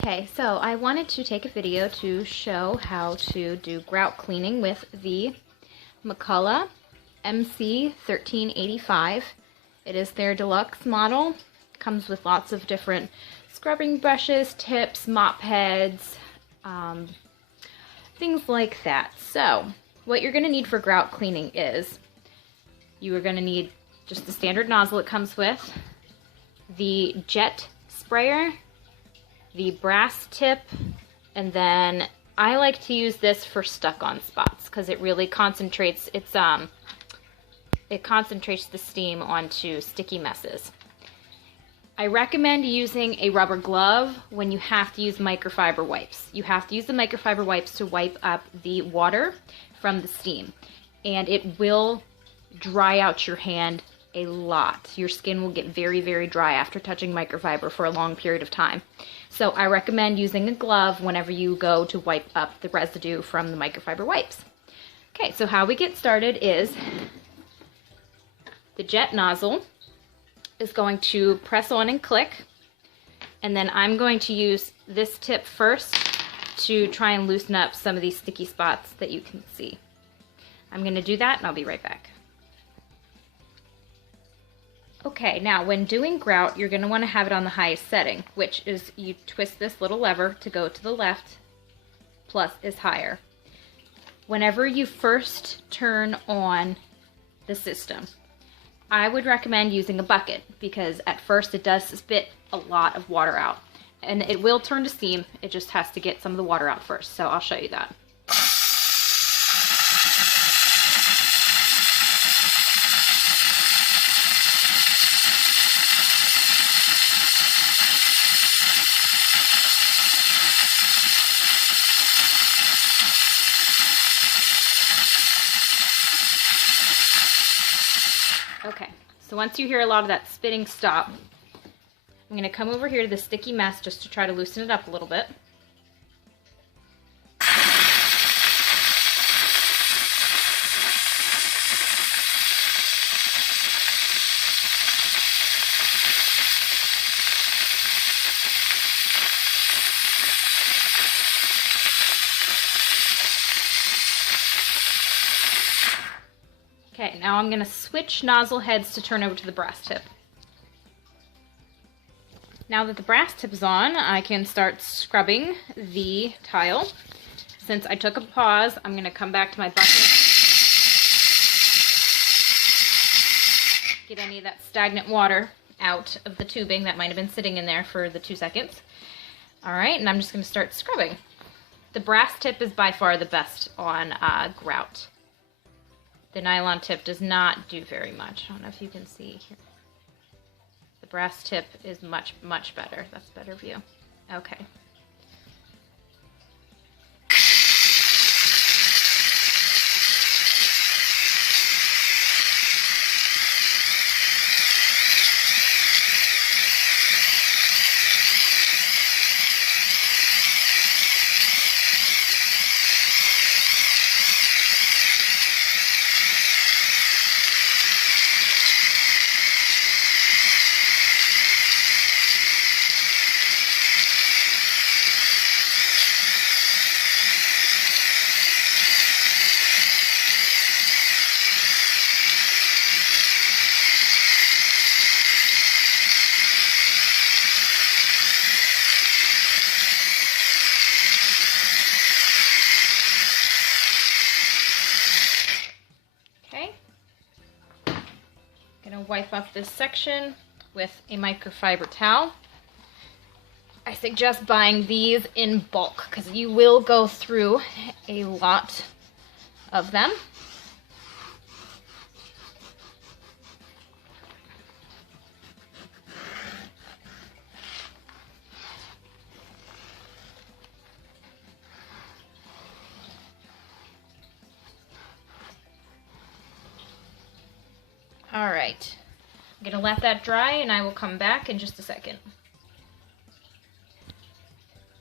Okay, so I wanted to take a video to show how to do grout cleaning with the McCulloch MC1385. It is their deluxe model. Comes with lots of different scrubbing brushes, tips, mop heads, things like that. So, what you're going to need for grout cleaning is you are going to need just the standard nozzle it comes with, the jet sprayer, the brass tip, and then I like to use this for stuck-on spots because it really concentrates it concentrates the steam onto sticky messes. I recommend using a rubber glove when you have to use microfiber wipes. You have to use the microfiber wipes to wipe up the water from the steam, and it will dry out your hand a lot. Your skin will get very, very dry after touching microfiber for a long period of time. So I recommend using a glove whenever you go to wipe up the residue from the microfiber wipes. Okay, so how we get started is the jet nozzle is going to press on and click, and then I'm going to use this tip first to try and loosen up some of these sticky spots that you can see. I'm going to do that and I'll be right back. Okay, now when doing grout, you're going to want to have it on the highest setting, which is you twist this little lever to go to the left, plus is higher. Whenever you first turn on the system, I would recommend using a bucket because at first it does spit a lot of water out. And it will turn to steam, it just has to get some of the water out first, so I'll show you that. Okay, so once you hear a lot of that spitting stop, I'm going to come over here to the sticky mess just to try to loosen it up a little bit. Okay, now I'm going to switch nozzle heads to turn over to the brass tip. Now that the brass tip is on, I can start scrubbing the tile. Since I took a pause, I'm going to come back to my bucket, get any of that stagnant water out of the tubing that might have been sitting in there for the 2 seconds. Alright, and I'm just going to start scrubbing. The brass tip is by far the best on grout. The nylon tip does not do very much. I don't know if you can see here. The brass tip is much, much better. That's a better view. Okay. Gonna wipe off this section with a microfiber towel. I suggest buying these in bulk because you will go through a lot of them. Alright, I'm going to let that dry and I will come back in just a second.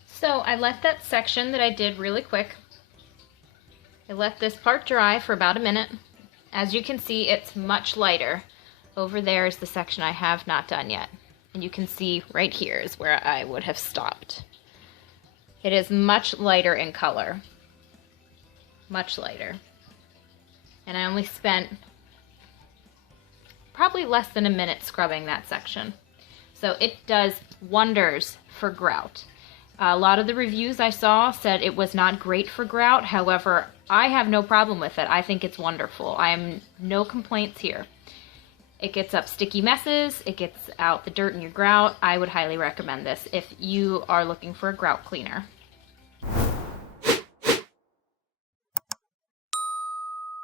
So I let that section that I did really quick. I let this part dry for about a minute. As you can see, it's much lighter. Over there is the section I have not done yet. And you can see right here is where I would have stopped. It is much lighter in color. Much lighter. And I only spent probably less than a minute scrubbing that section. So it does wonders for grout. A lot of the reviews I saw said it was not great for grout. However, I have no problem with it. I think it's wonderful. I am no complaints here. It gets up sticky messes. It gets out the dirt in your grout. I would highly recommend this if you are looking for a grout cleaner.